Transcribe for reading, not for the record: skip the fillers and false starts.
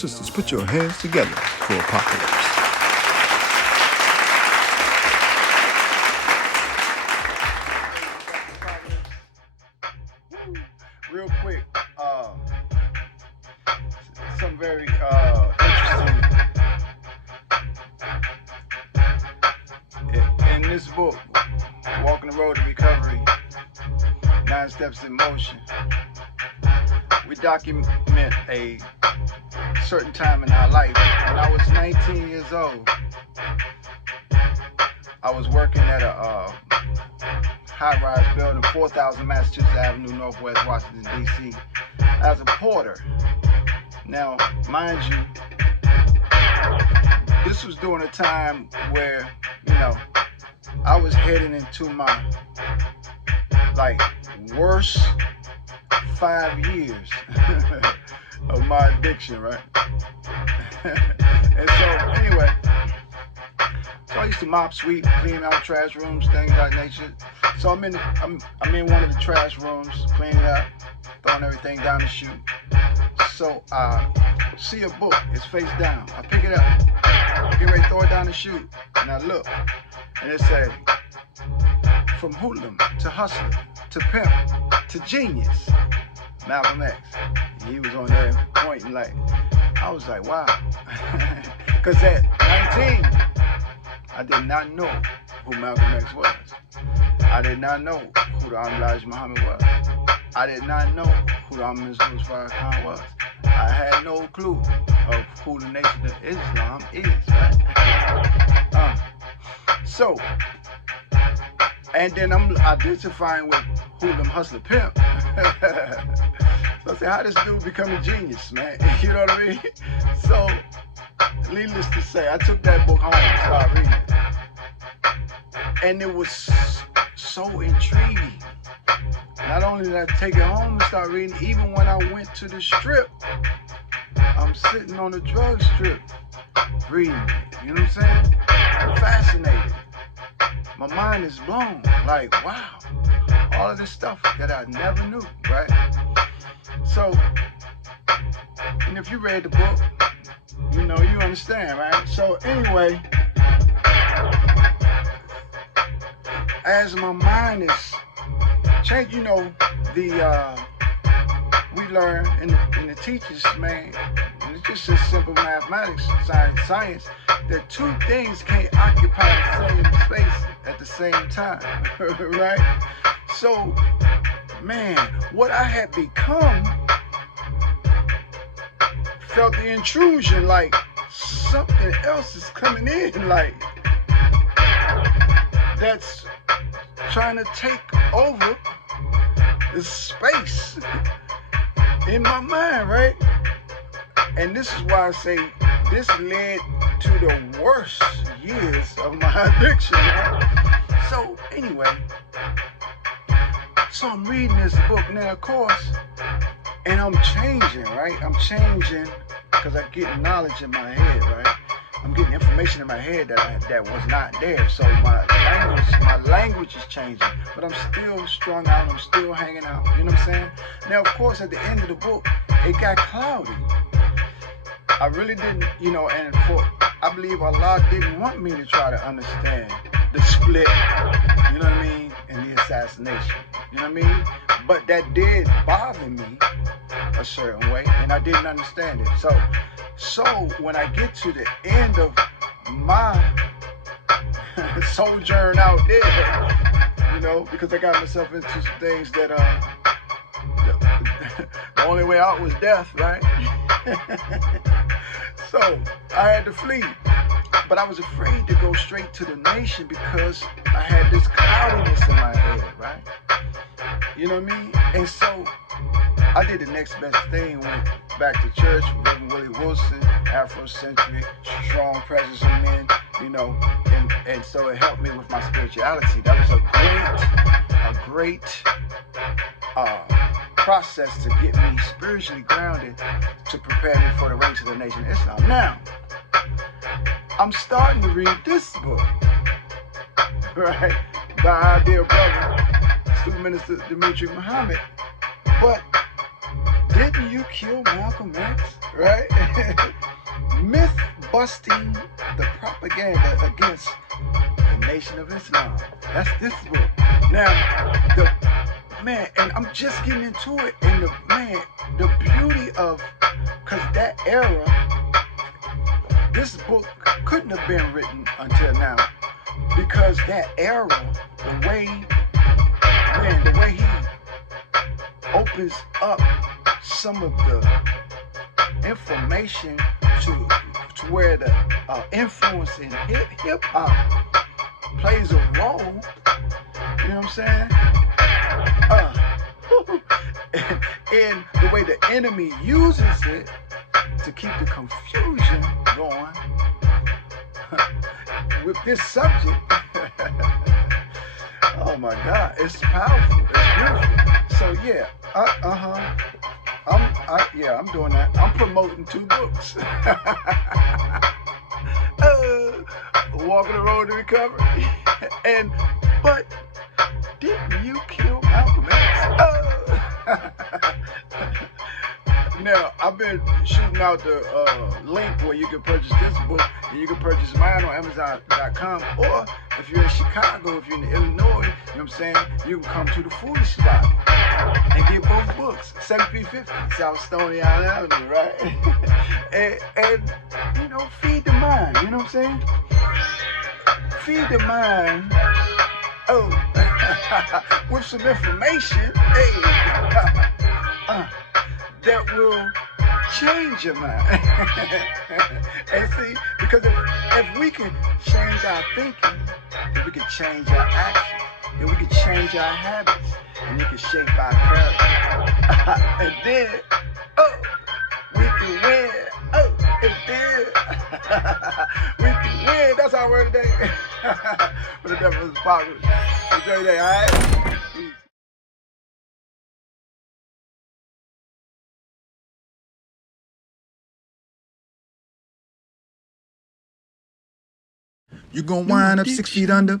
sisters, put your hands together for Apocalypse. Real quick, some very interesting. In this book, Walking the Road to Recovery, 9 Steps in Motion, we document a certain time in our life. When I was 19 years old, I was working at a high-rise building, 4000 Massachusetts Avenue, Northwest Washington, D.C., as a porter. Now, mind you, this was during a time where, I was heading into my, worst 5 years of my addiction, right? And so, anyway, so I used to mop, sweep, clean out trash rooms, things of that nature. So I'm in one of the trash rooms, cleaning up, throwing everything down the chute. So I see a book, it's face down. I pick it up, get ready to throw it down the chute, and I look, and it said, From Hoodlum to Hustler to Pimp to Genius, Malcolm X. And he was on there pointing I was like, wow. Because at 19, I did not know who Malcolm X was. I did not know who the Elijah Muhammad was. I did not know who the Louis Farrakhan was. I had no clue of who the Nation of Islam is, right? So, and then I'm identifying with Hoodlum, Hustler, Pimp. So I said, how this dude become a genius, man? You know what I mean? So, needless to say, I took that book home and started reading it. And it was so intriguing. Not only did I take it home and start reading, even when I went to the strip, I'm sitting on the drug strip reading it. You know what I'm saying? I'm fascinated. My mind is blown. Wow. All of this stuff that I never knew, right? So, and if you read the book, you understand, right? So anyway, as my mind is changing, we learn in the teachers, man, and it's just as simple mathematics, science, that two things can't occupy the same space at the same time, right? So, man, what I had become felt the intrusion, like something else is coming in, that's trying to take over the space in my mind, right? And this is why I say this led to the worst years of my addiction, right? So anyway, so I'm reading this book now, of course, and I'm changing, right? I'm changing because I get knowledge in my head, right? I'm getting information in my head that was not there. So my language is changing, but I'm still strung out. I'm still hanging out. You know what I'm saying? Now, of course, at the end of the book, it got cloudy. I really didn't, and I believe Allah didn't want me to try to understand the split, you know what I mean, and the assassination. You know what I mean? But that did bother me a certain way, and I didn't understand it. So when I get to the end of my sojourn out there, because I got myself into some things that the only way out was death, right? So I had to flee. But I was afraid to go straight to the nation because I had this cloudiness in my head, right? You know what I mean? And so I did the next best thing, went back to church, Reverend Willie Wilson, Afrocentric, strong presence of men, and so it helped me with my spirituality. That was a great process to get me spiritually grounded to prepare me for the race of the Nation of Islam. Now, I'm starting to read this book, right, by our dear brother, Student Minister Demetri Muhammad. But Didn't you kill Malcolm X? Right? Myth busting the propaganda against the Nation of Islam. That's this book. Now, and I'm just getting into it, and the beauty of, because that era, this book couldn't have been written until now, because that era, the way he opens up some of the information to where the influence in hip hop plays a role. You know what I'm saying? And the way the enemy uses it to keep the confusion going with this subject. Oh my God, it's powerful, it's beautiful. So yeah, I'm doing that. I'm promoting 2 books. Walking the Road to Recovery. But didn't you kill Malcolm X? Now, I've been shooting out the link where you can purchase this book, and you can purchase mine on Amazon.com, or if you're in Chicago, if you're in Illinois, you know what I'm saying, you can come to the Foodie Spot and get both books, 7P50, South Stony Island Avenue, right? and, you know, feed the mind, you know what I'm saying? Feed the mind, with some information, that will change your mind. And see, because if we can change our thinking, if we can change our actions, if we can change our habits, and it can shape our character, and then, we can win. And then, we can win. That's our word today. For the devil is popular. Enjoy your day, all right? Peace. You gonna wind up 6 feet under?